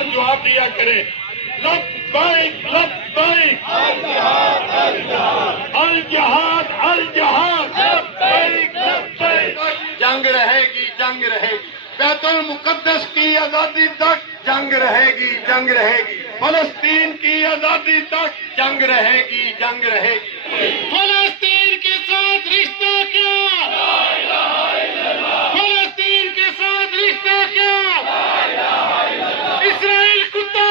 بار جواب دیا کریں، لبیک لبیک الجہاد الجہاد الجہاد الجہاد لبیک لبیک۔ جنگ رہے گی، جنگ رہے گی، بیت المقدس کی آزادی تک جنگ رہے گی، جنگ رہے گی، فلسطین کی آزادی تک جنگ رہے گی، جنگ رہے گی۔ فلسطین کے ساتھ رشتہ کیا؟ فلسطین کے ساتھ رشتہ کیا؟ اسرائیل کتا،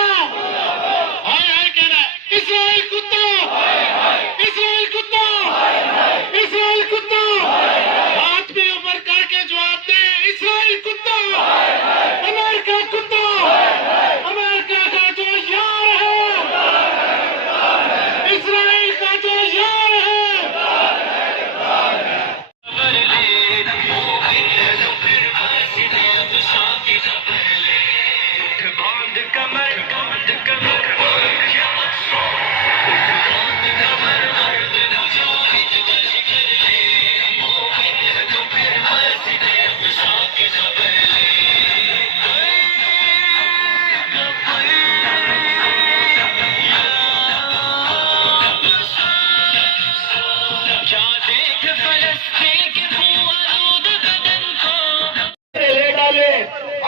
ہائے کہہ رہا ہے، اسرائیل کتا، اسرائیل کتا، اسرائیل کتا، ہاتھ میں اوپر کر کے جواب دے، اسرائیل کتا، امریکہ کتا، امریکہ کا جو یار ہے، اسرائیل کا جو یار ہے۔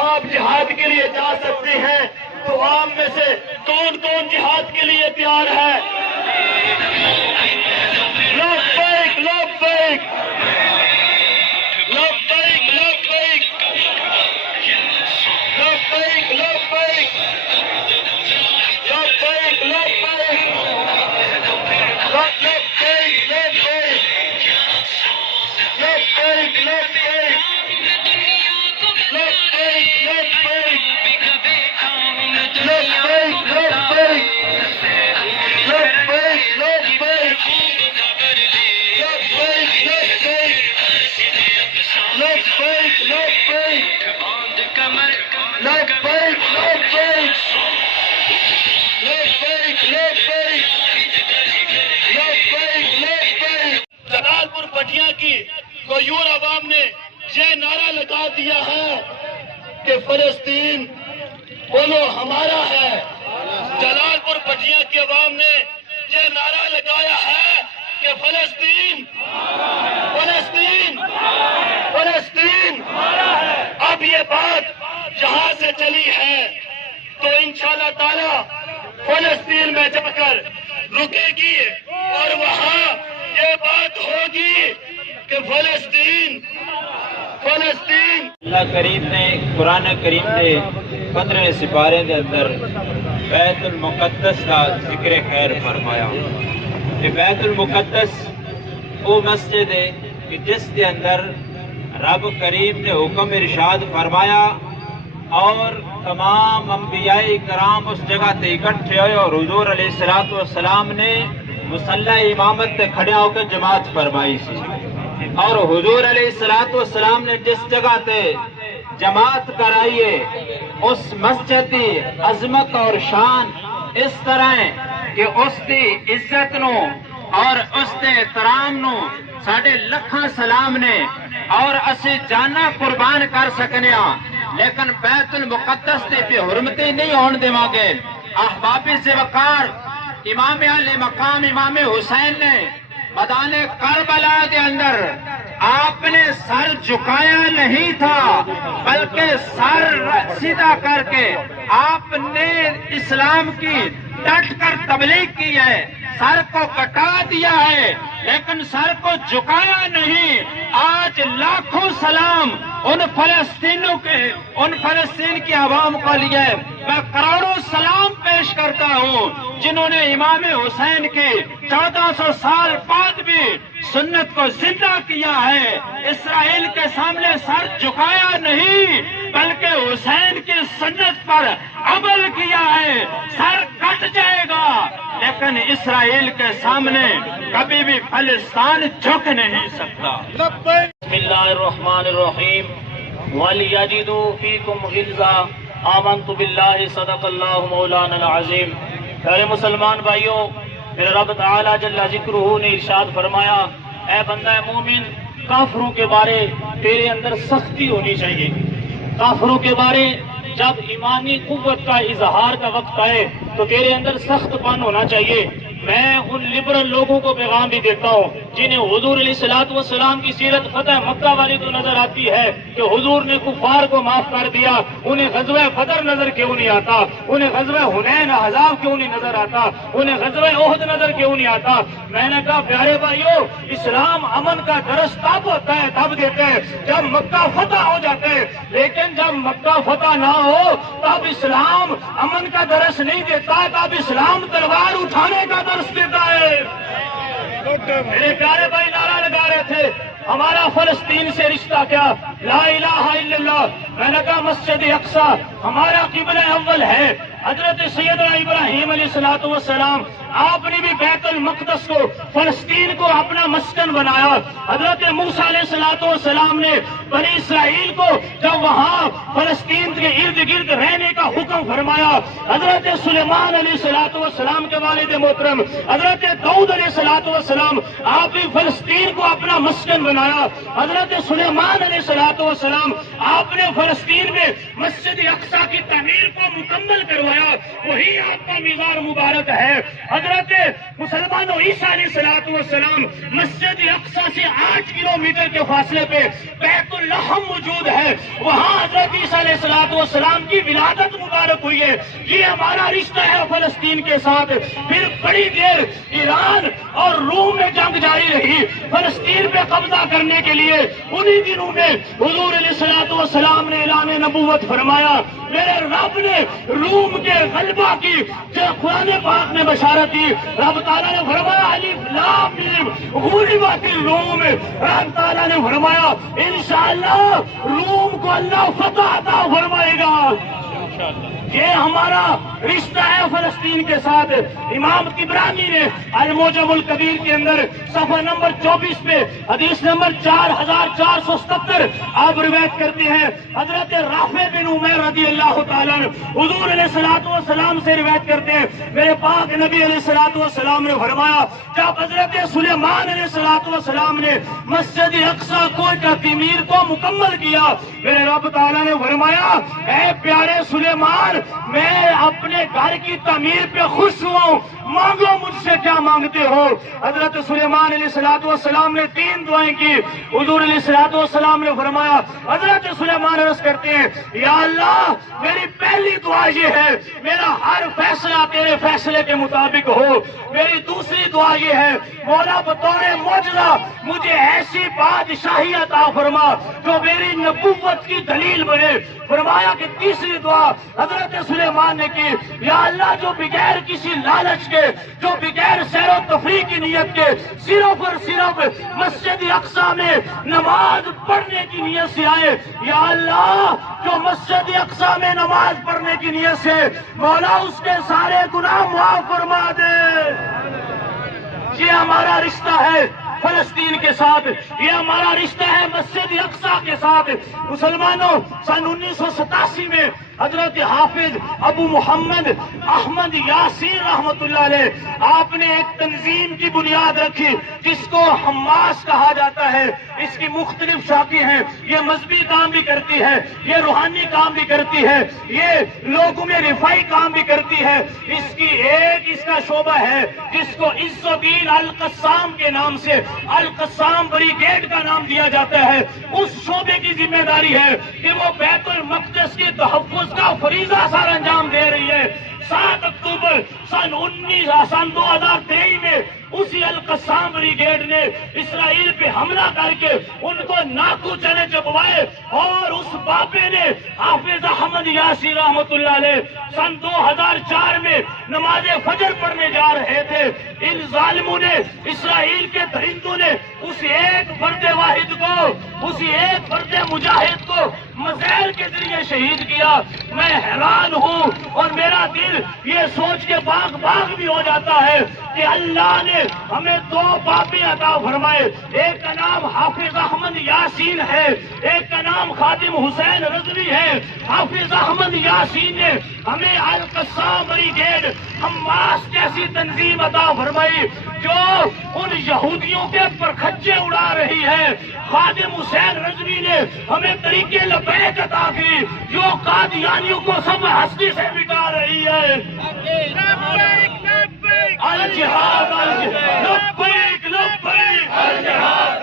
آپ جہاد کے لیے جا سکتے ہیں تو عام میں سے کون کون جہاد کے لیے تیار ہے؟ لبیک لبیک لبیک لبیک لبیک لبیک لبیک لبیک لبیک لبیک جلال پور پٹیا کی غیور عوام نے یہ نعرہ لگا دیا ہے کہ فلسطین بولو ہمارا ہے۔ جلال پور پٹیا کی عوام نے یہ نعرہ لگایا ہے کہ فلسطین فلسطین فلسطین۔ اب یہ بات جہاں سے چلی ہے تو انشاءاللہ تعالی فلسطین میں جا کر رکے گی اور وہاں یہ بات ہوگی کہ فلسطین فلسطین۔ اللہ کریم نے قرآن کریم کے 15 سپارے کے اندر بیت المقدس کا ذکر خیر فرمایا کہ بیت المقدس وہ مسجد ہے کہ جس کے اندر رب کریم نے حکم ارشاد فرمایا اور تمام انبیاء کرام اس جگہ تے اکٹھے ہوئے اور حضور علیہ السلام نے مصلی امامت تے کھڑے ہو کے جماعت فرمائی سی اور حضور علیہ السلام نے جس جگہ تے جماعت کرائیے اس مسجد کی عظمت اور شان اس طرح ہے کہ اس کی عزت نو اور اس کے احترام نو ساڑھے لکھاں سلام نے اور اسی جانا قربان کر سکنے ہاں، لیکن بیت المقدس تے پہ حرمتی نہیں ہون دے مانگے۔ احبابی سے وقار امام علی مقام امام حسین نے میدان کربلا کے اندر آپ نے سر جھکایا نہیں تھا بلکہ سر سیدھا کر کے آپ نے اسلام کی ڈٹ کر تبلیغ کی ہے، سر کو کٹا دیا ہے لیکن سر کو جھکایا نہیں۔ آج لاکھوں سلام ان فلسطینوں کے، ان فلسطین کی عوام کو لیے میں کروڑوں سلام پیش کرتا ہوں جنہوں نے امام حسین کے 1400 سال بعد بھی سنت کو زندہ کیا ہے، اسرائیل کے سامنے سر جھکایا نہیں بلکہ حسین کی سنت پر عمل کیا ہے۔ سر کٹ جائے گا لیکن اسرائیل کے سامنے کبھی بھی فلسطین جھک نہیں سکتا۔ بسم اللہ الرحمن الرحیم وَلْيَجِدُوا فِيكُمْ غِلْظَةً آمَنْتُ بِاللَّهِ صدق اللہ مولانا العظیم۔ پیارے مسلمان بھائیوں، میرے رب تعالی جل ذکرہ نے ارشاد فرمایا، اے بندہ مومن، کافروں کے بارے تیرے اندر سختی ہونی چاہیے، کافروں کے بارے جب ایمانی قوت کا اظہار کا وقت آئے تو تیرے اندر سخت پن ہونا چاہیے۔ میں ان لبرل لوگوں کو پیغام بھی دیتا ہوں جنہیں حضور علیہ الصلوۃ والسلام کی سیرت فتح مکہ والی تو نظر آتی ہے کہ حضور نے کفار کو معاف کر دیا، انہیں غزوہ بدر نظر کیوں نہیں آتا، انہیں غزوہ حنین احزاب کیوں نہیں نظر آتا، انہیں غزوہ احد نظر کیوں نہیں آتا۔ میں نے کہا پیارے بھائیو، اسلام امن کا درس تب ہوتا ہے، تب دیتے ہیں جب مکہ فتح ہو جاتے ہیں، لیکن جب مکہ فتح نہ ہو تب اسلام امن کا درس نہیں دیتا، تب اسلام تلوار اٹھانے کا درس دیتا ہے۔ میرے پیارے بھائی نعرہ لگا رہے تھے ہمارا فلسطین سے رشتہ کیا، لا الہ الا اللہ۔ میں نے کہا مسجد اقصی ہمارا قبلہ اول ہے۔ حضرت سیدنا ابراہیم علیہ الصلوۃ والسلام آپ نے بھی بیت المقدس کو، فلسطین کو اپنا مسکن بنایا۔ حضرت موسیٰ علیہ الصلوۃ والسلام نے بنی اسرائیل کو جب وہاں فلسطین کے ارد گرد رہنے کا حکم فرمایا، حضرت سلیمان علیہ الصلوۃ والسلام کے والد محترم حضرت داؤد علیہ الصلوۃ والسلام آپ نے فلسطین کو اپنا مسکن بنایا۔ حضرت سلیمان علیہ الصلوۃ والسلام آپ نے فلسطین میں مسجد اقصی کی تعمیر کو مکمل کروایا، وہی آپ کا مزار مبارک ہے۔ حضرت مسلمانوں عیسیٰ علیہ الصلوۃ والسلام مسجد اقصی سے 8 کلومیٹر کے فاصلے پہ بیت اللحم موجود ہے، وہاں حضرت عیسیٰ علیہ الصلوۃ والسلام کی ولادت مبارک ہوئی ہے۔ یہ ہمارا رشتہ ہے فلسطین کے ساتھ۔ پھر بڑی دیر ایران اور روم میں جنگ جاری رہی فلسطین پہ قبضہ کرنے کے لیے۔ انہی دنوں میں حضور علیہ الصلوۃ والسلام نے اعلان نبوت فرمایا، میرے رب نے روم کے غلبہ کی جو قرآن پاک میں بشارت دی، رب تعالیٰ نے فرمایا الف لام میم غلبت الروم، رب تعالیٰ نے فرمایا انشاءاللہ روم کو اللہ فتح عطا فرمائے گا۔ یہ ہمارا رشتہ ہے فلسطین کے ساتھ۔ امام طبرانی نے المعجم الکبیر کے اندر صفحہ نمبر 24 پہ حدیث نمبر 4477 آپ روایت کرتے ہیں، حضرت رافع بن عمیر رضی اللہ تعالیٰ عنہ حضور علیہ الصلوۃ والسلام سے روایت کرتے ہیں، میرے پاک نبی علیہ الصلوۃ والسلام نے فرمایا جب حضرت سلیمان علیہ الصلوۃ والسلام نے مسجد اقصی کو تعمیر کو مکمل کیا، میرے رب تعالیٰ نے فرمایا اے پیارے سلیمان، میں اپنے گھر کی تعمیر پہ خوش ہوا ہوں، مانگو مجھ سے کیا مانگتے ہو۔ حضرت سلیمان علیہ الصلوۃ والسلام نے 3 دعائیں کی۔ حضور علیہ الصلوۃ والسلام نے فرمایا، حضرت سلیمان عرض کرتے ہیں یا اللہ میری پہلی دعا یہ ہے میرا ہر فیصلہ تیرے فیصلے کے مطابق ہو۔ میری دوسری دعا یہ ہے مولا بطور معجزہ مجھے ایسی بادشاہی عطا فرما جو میری نبوت کی دلیل بنے۔ فرمایا کہ تیسری دعا حضرت سلیمان نے کی، یا اللہ جو بغیر کسی لالچ کے، جو بغیر سیر و تفریح کی نیت کے صرف اور صرف مسجد اقصی میں نماز پڑھنے کی نیت سے آئے، یا اللہ جو مسجد اقصی میں نماز پڑھنے کی نیت سے مولا اس کے سارے گناہ معاف فرما دے۔ یہ ہمارا رشتہ ہے فلسطین کے ساتھ، یہ ہمارا رشتہ ہے مسجد اقصی کے ساتھ۔ مسلمانوں سن 1987 میں حضرت حافظ ابو محمد احمد یاسین رحمت اللہ علیہ آپ نے ایک تنظیم کی بنیاد رکھی جس کو حماس کہا جاتا ہے۔ اس کی مختلف شاخیں ہیں، یہ مذہبی کام بھی کرتی ہے، یہ روحانی کام بھی کرتی ہے، یہ لوگوں میں رفائی کام بھی کرتی ہے۔ اس کی اس کا شعبہ ہے جس کو عز الدین القسام کے نام سے القسام بریگیڈ کا نام دیا جاتا ہے۔ اس شعبے کی ذمہ داری ہے کہ وہ بیت المقدس کے تحفظ کا فریضہ سر انجام دے رہی ہے۔ 7 اکتوبر سن 2023 میں اسی القسام بریگیڈ نے اسرائیل پہ حملہ کر کے ان کو ناکو چنے چبوائے، اور اس باپے نے حافظ احمد یاسین رحمت اللہ علیہ سن 2004 میں نماز فجر پڑھنے جا رہے تھے، ان ظالموں نے، اسرائیل کے درندوں نے اس ایک فرد واحد کو، اسی ایک فرد مجاہد کو میزائل کے ذریعے شہید کیا۔ میں حیران ہوں اور میرا دل یہ سوچ کے باغ باغ بھی ہو جاتا ہے کہ اللہ نے ہمیں 2 باپے عطا فرمائے، ایک کا نام حافظ احمد یاسین ہے، ایک کا نام خادم حسین رضوی ہے۔ حافظ احمد یاسین نے ہمیں القسام بریگیڈ حماس جیسی تنظیم عطا فرمائی جو ان یہودیوں کے پرکھچے اڑا رہی ہے۔ خادم حسین رضوی نے ہمیں طریقے بیعت عطا کی جو قادیانیوں کو سب ہستی سے مٹا رہی ہے. الجہاد لبیک لبیک الجہاد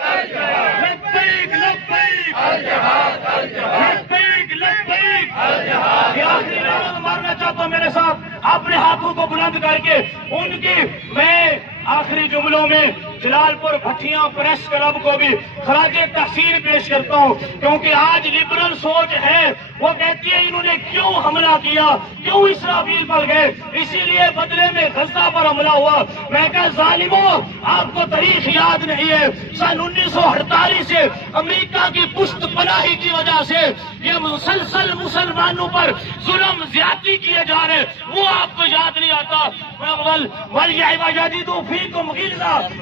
لبیک لبیک الجہاد لبیک لبیک الجہاد. یہ آخری نعرہ مارنا چاہتا ہوں میرے ساتھ اپنے ہاتھوں کو بلند کر کے ان کی میں آخری جملوں میں جلال پور بھٹیاں پریس کلب کو بھی خراج تحسین پیش کرتا ہوں کیونکہ آج لبرل سوچ ہے وہ کہتی ہے انہوں نے کیوں حملہ کیا, کیوں اسرائیل پر گئے, اسی لیے بدلے میں غزہ پر حملہ ہوا. میں کہا ظالموں آپ کو تاریخ یاد نہیں ہے, سن 1948 سے امریکہ کی پشت پناہی کی وجہ سے یہ مسلسل مسلمانوں پر ظلم زیادتی کیے جا رہے, وہ آپ کو یاد نہیں آتا.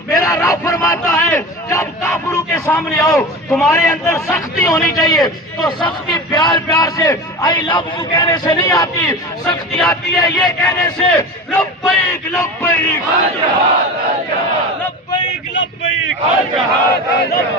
میرا رب فرماتا ہے جب کافروں کے سامنے آؤ تمہارے اندر سختی ہونی چاہیے, تو سختی پیار پیار سے آئی لو یو کہنے سے نہیں آتی, سختی آتی ہے یہ کہنے سے لبیک لبیک لبیک لبیک